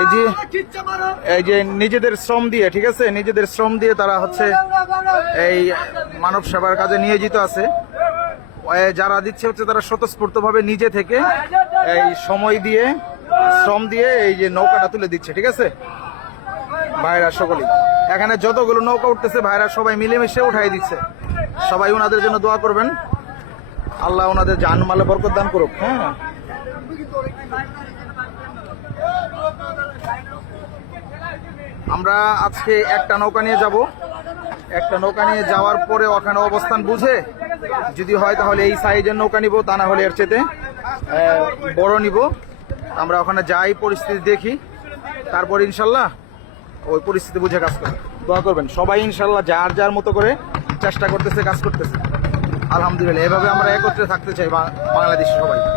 এই যে এই যে নিজেদের শ্রম দিয়ে ঠিক আছে? নিজেদের শ্রম দিয়ে তারা হচ্ছে এই মানব সেবার কাজে নিয়োজিত আছে। যারা দিচ্ছে হচ্ছে তারা স্বতঃস্ফূর্তভাবে নিজে থেকে এই সময় দিয়ে শ্রম দিয়ে এই যে নৌকাটা তুলে দিচ্ছে ঠিক আছে? ভাইরা সকলেই। এখানে যতগুলো নৌকা উঠতেছে ভাইরা সবাই মিলেমিশে উঠাই দিচ্ছে। সবাই ওনাদের জন্য দোয়া করবেন। আল্লাহ ওনাদের জান মালে বরকত দান করুক হ্যাঁ। আমরা আজকে একটা নৌকা নিয়ে যাব। একটা নৌকা নিয়ে যাওয়ার পরে ওখানে অবস্থান বুঝে, যদি হয় তাহলে এই সাইজের নৌকা নিব, তা না হলে এর চেতে বড় নিব। আমরা ওখানে যাই, পরিস্থিতি দেখি। তারপর ইনশাল্লাহ ওই পরিস্থিতি বুঝে কাজ করবেন দোয়া করবেন, সবাই ইনশাল্লাহ যার যার মতো করে চেষ্টা করতেছে, কাজ করতেছে। আলহামদুলিল্লাহ এভাবে আমরা একত্রে থাকতে চাই বা- বাংলাদেশি সবাই।